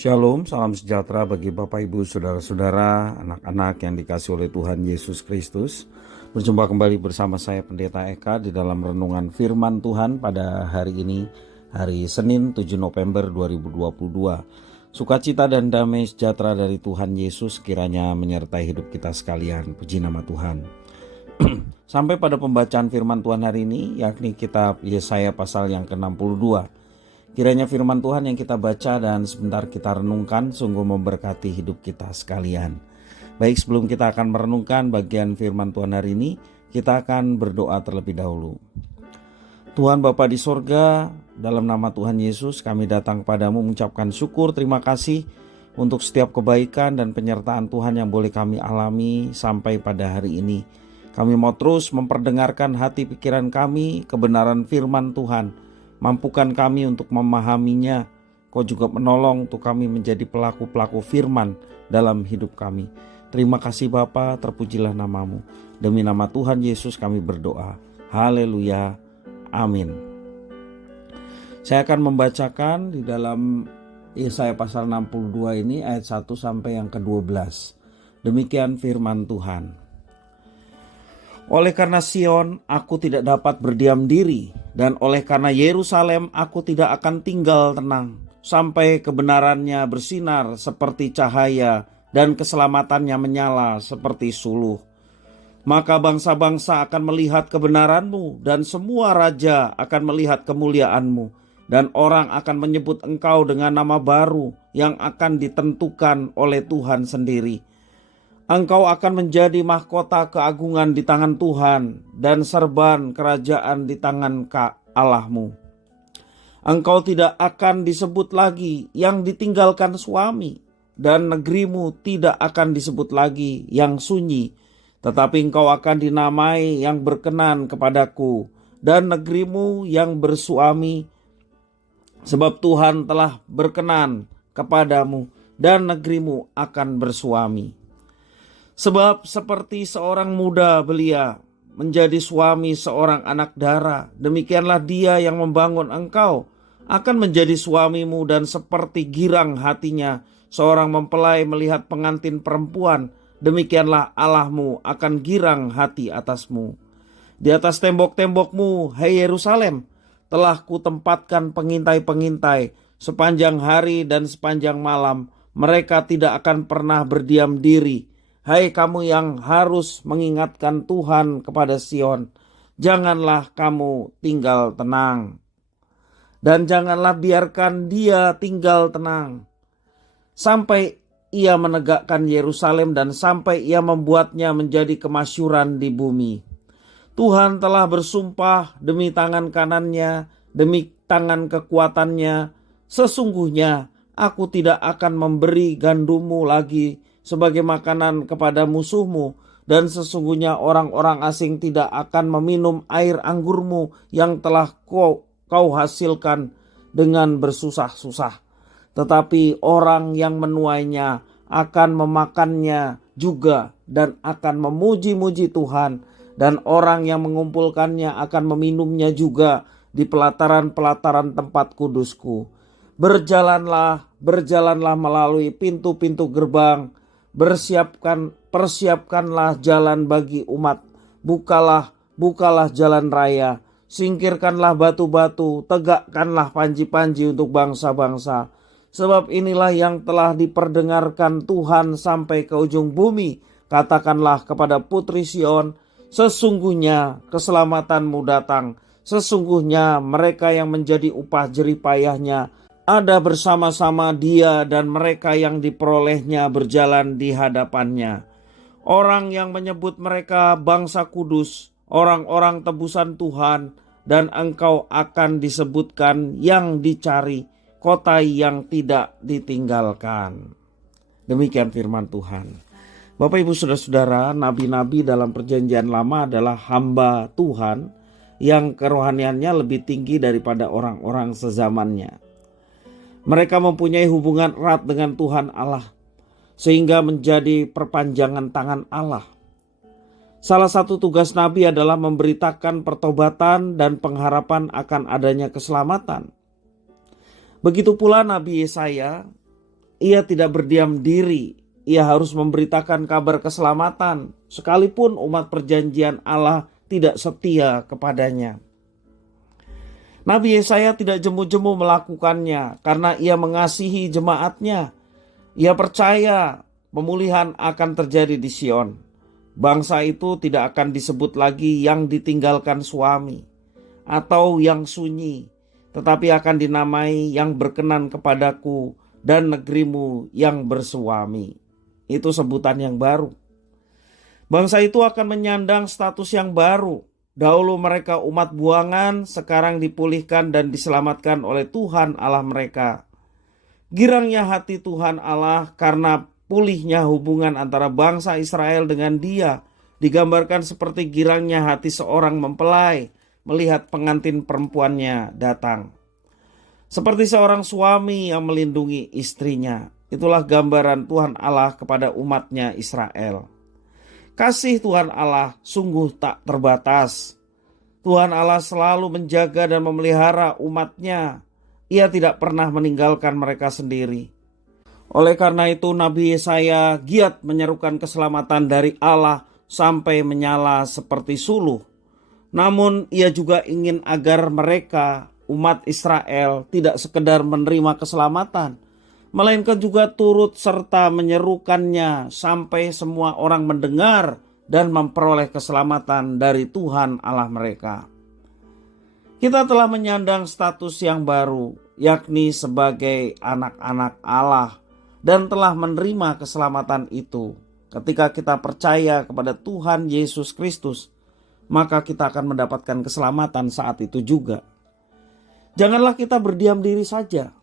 Shalom, salam sejahtera bagi Bapak Ibu, Saudara-saudara, anak-anak yang dikasihi oleh Tuhan Yesus Kristus. Berjumpa kembali bersama saya Pendeta Eka di dalam renungan firman Tuhan pada hari ini, hari Senin 7 November 2022. Sukacita dan damai sejahtera dari Tuhan Yesus kiranya menyertai hidup kita sekalian. Puji nama Tuhan. Sampai pada pembacaan firman Tuhan hari ini, yakni kitab Yesaya pasal yang ke-62. Kiranya firman Tuhan yang kita baca dan sebentar kita renungkan sungguh memberkati hidup kita sekalian. Baik, sebelum kita akan merenungkan bagian firman Tuhan hari ini, kita akan berdoa terlebih dahulu. Tuhan Bapa di sorga, dalam nama Tuhan Yesus kami datang kepadamu mengucapkan syukur, terima kasih untuk setiap kebaikan dan penyertaan Tuhan yang boleh kami alami sampai pada hari ini. Kami mau terus memperdengarkan hati pikiran kami, kebenaran firman Tuhan. Mampukan kami untuk memahaminya. Kau juga menolong untuk kami menjadi pelaku-pelaku firman dalam hidup kami. Terima kasih Bapa, terpujilah namamu. Demi nama Tuhan Yesus kami berdoa. Haleluya. Amin. Saya akan membacakan di dalam Yesaya pasal 62 ini ayat 1 sampai yang ke-12. Demikian firman Tuhan. Oleh karena Sion, aku tidak dapat berdiam diri, dan oleh karena Yerusalem, aku tidak akan tinggal tenang, sampai kebenarannya bersinar seperti cahaya, dan keselamatannya menyala seperti suluh. Maka bangsa-bangsa akan melihat kebenaranmu, dan semua raja akan melihat kemuliaanmu, dan orang akan menyebut engkau dengan nama baru yang akan ditentukan oleh Tuhan sendiri. Engkau akan menjadi mahkota keagungan di tangan Tuhan dan serban kerajaan di tangan Allahmu. Engkau tidak akan disebut lagi yang ditinggalkan suami, dan negerimu tidak akan disebut lagi yang sunyi, tetapi engkau akan dinamai yang berkenan kepadaku, dan negerimu yang bersuami, sebab Tuhan telah berkenan kepadamu, dan negerimu akan bersuami. Sebab seperti seorang muda belia menjadi suami seorang anak dara, demikianlah dia yang membangun engkau akan menjadi suamimu, dan seperti girang hatinya seorang mempelai melihat pengantin perempuan, demikianlah Allahmu akan girang hati atasmu. Di atas tembok-tembokmu, hai Yerusalem, telah kutempatkan pengintai-pengintai sepanjang hari dan sepanjang malam. Mereka tidak akan pernah berdiam diri. Hai kamu yang harus mengingatkan Tuhan kepada Sion, janganlah kamu tinggal tenang, dan janganlah biarkan dia tinggal tenang, sampai ia menegakkan Yerusalem dan sampai ia membuatnya menjadi kemasyhuran di bumi. Tuhan telah bersumpah demi tangan kanannya, demi tangan kekuatannya, sesungguhnya aku tidak akan memberi gandummu lagi sebagai makanan kepada musuhmu, dan sesungguhnya orang-orang asing tidak akan meminum air anggurmu yang telah kau hasilkan dengan bersusah-susah. Tetapi orang yang menuainya akan memakannya juga dan akan memuji-muji Tuhan, dan orang yang mengumpulkannya akan meminumnya juga di pelataran-pelataran tempat kudusku. Berjalanlah melalui pintu-pintu gerbang, persiapkanlah jalan bagi umat, bukalah jalan raya, singkirkanlah batu-batu, tegakkanlah panji-panji untuk bangsa-bangsa. Sebab inilah yang telah diperdengarkan Tuhan sampai ke ujung bumi. Katakanlah kepada putri Sion, sesungguhnya keselamatanmu datang, sesungguhnya mereka yang menjadi upah jerih payahnya ada bersama-sama dia, dan mereka yang diperolehnya berjalan di hadapannya. Orang yang menyebut mereka bangsa kudus, orang-orang tebusan Tuhan, dan engkau akan disebutkan yang dicari, kota yang tidak ditinggalkan. Demikian firman Tuhan. Bapak Ibu Saudara-saudara, nabi-nabi dalam perjanjian lama adalah hamba Tuhan yang kerohaniannya lebih tinggi daripada orang-orang sezamannya. Mereka mempunyai hubungan erat dengan Tuhan Allah, sehingga menjadi perpanjangan tangan Allah. Salah satu tugas Nabi adalah memberitakan pertobatan dan pengharapan akan adanya keselamatan. Begitu pula Nabi Yesaya ia tidak berdiam diri. Ia harus memberitakan kabar keselamatan, sekalipun umat perjanjian Allah tidak setia kepadanya. Nabi Yesaya tidak jemu-jemu melakukannya karena ia mengasihi jemaatnya. Ia percaya pemulihan akan terjadi di Sion. Bangsa itu tidak akan disebut lagi yang ditinggalkan suami atau yang sunyi, tetapi akan dinamai yang berkenan kepadaku dan negerimu yang bersuami. Itu sebutan yang baru. Bangsa itu akan menyandang status yang baru. Dahulu mereka umat buangan, sekarang dipulihkan dan diselamatkan oleh Tuhan Allah mereka. Girangnya hati Tuhan Allah karena pulihnya hubungan antara bangsa Israel dengan Dia, digambarkan seperti girangnya hati seorang mempelai melihat pengantin perempuannya datang. Seperti seorang suami yang melindungi istrinya. Itulah gambaran Tuhan Allah kepada umatnya Israel. Kasih Tuhan Allah sungguh tak terbatas. Tuhan Allah selalu menjaga dan memelihara umatnya. Ia tidak pernah meninggalkan mereka sendiri. Oleh karena itu Nabi Yesaya giat menyerukan keselamatan dari Allah sampai menyala seperti suluh. Namun ia juga ingin agar mereka, umat Israel, tidak sekedar menerima keselamatan, melainkan juga turut serta menyerukannya sampai semua orang mendengar dan memperoleh keselamatan dari Tuhan Allah mereka. Kita telah menyandang status yang baru, yakni sebagai anak-anak Allah, dan telah menerima keselamatan itu. Ketika kita percaya kepada Tuhan Yesus Kristus, maka kita akan mendapatkan keselamatan saat itu juga. Janganlah kita berdiam diri saja,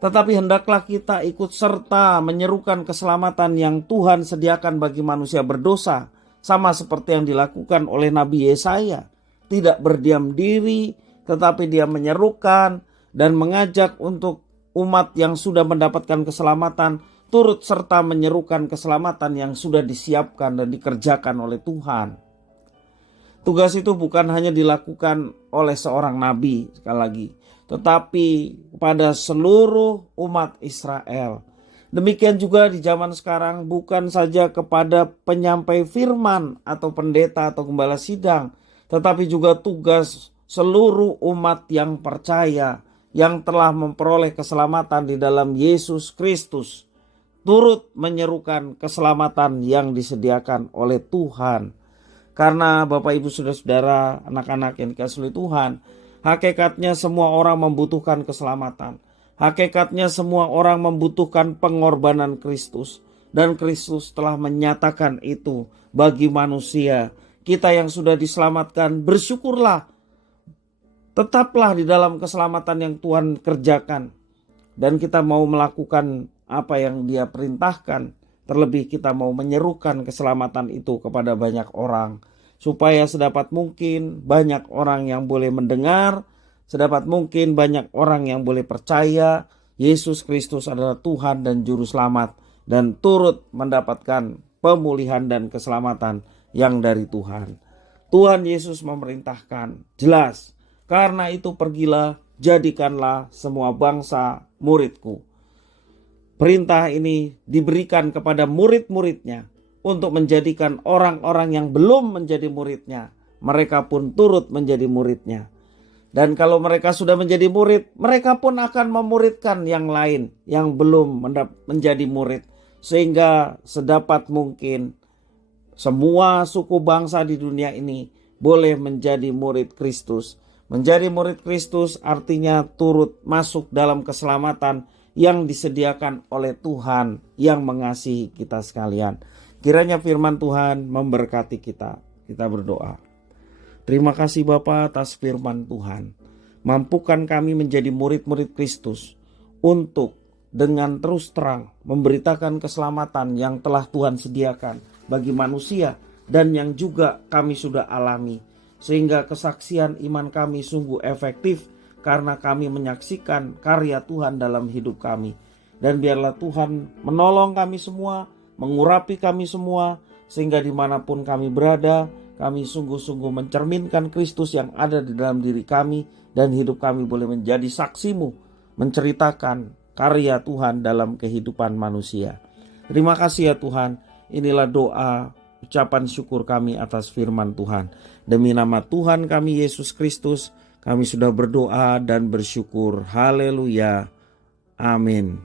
tetapi hendaklah kita ikut serta menyerukan keselamatan yang Tuhan sediakan bagi manusia berdosa, sama seperti yang dilakukan oleh Nabi Yesaya. Tidak berdiam diri, tetapi dia menyerukan dan mengajak untuk umat yang sudah mendapatkan keselamatan turut serta menyerukan keselamatan yang sudah disiapkan dan dikerjakan oleh Tuhan. Tugas itu bukan hanya dilakukan oleh seorang nabi, sekali lagi, tetapi kepada seluruh umat Israel. Demikian juga di zaman sekarang, bukan saja kepada penyampai firman atau pendeta atau gembala sidang, tetapi juga tugas seluruh umat yang percaya, yang telah memperoleh keselamatan di dalam Yesus Kristus, turut menyerukan keselamatan yang disediakan oleh Tuhan. Karena Bapak Ibu Saudara-saudara, anak-anak yang dikasihi oleh Tuhan, hakikatnya semua orang membutuhkan keselamatan. Hakikatnya semua orang membutuhkan pengorbanan Kristus. Dan Kristus telah menyatakan itu bagi manusia. Kita yang sudah diselamatkan, bersyukurlah. Tetaplah di dalam keselamatan yang Tuhan kerjakan. Dan kita mau melakukan apa yang Dia perintahkan. Terlebih kita mau menyerukan keselamatan itu kepada banyak orang. Supaya sedapat mungkin banyak orang yang boleh mendengar. Sedapat mungkin banyak orang yang boleh percaya Yesus Kristus adalah Tuhan dan Juru Selamat. Dan turut mendapatkan pemulihan dan keselamatan yang dari Tuhan. Tuhan Yesus memerintahkan jelas. Karena itu pergilah, jadikanlah semua bangsa muridku. Perintah ini diberikan kepada murid-muridnya untuk menjadikan orang-orang yang belum menjadi muridnya. Mereka pun turut menjadi muridnya. Dan kalau mereka sudah menjadi murid, mereka pun akan memuridkan yang lain yang belum menjadi murid. Sehingga sedapat mungkin semua suku bangsa di dunia ini boleh menjadi murid Kristus. Menjadi murid Kristus artinya turut masuk dalam keselamatan yang disediakan oleh Tuhan yang mengasihi kita sekalian. Kiranya firman Tuhan memberkati kita. Kita berdoa. Terima kasih Bapa atas firman Tuhan. Mampukan kami menjadi murid-murid Kristus untuk dengan terus terang memberitakan keselamatan yang telah Tuhan sediakan bagi manusia dan yang juga kami sudah alami. Sehingga kesaksian iman kami sungguh efektif karena kami menyaksikan karya Tuhan dalam hidup kami. Dan biarlah Tuhan menolong kami semua, mengurapi kami semua, sehingga dimanapun kami berada, kami sungguh-sungguh mencerminkan Kristus yang ada di dalam diri kami, dan hidup kami boleh menjadi saksimu, menceritakan karya Tuhan dalam kehidupan manusia. Terima kasih ya Tuhan. Inilah doa ucapan syukur kami atas firman Tuhan. Demi nama Tuhan kami Yesus Kristus, kami sudah berdoa dan bersyukur. Haleluya. Amin.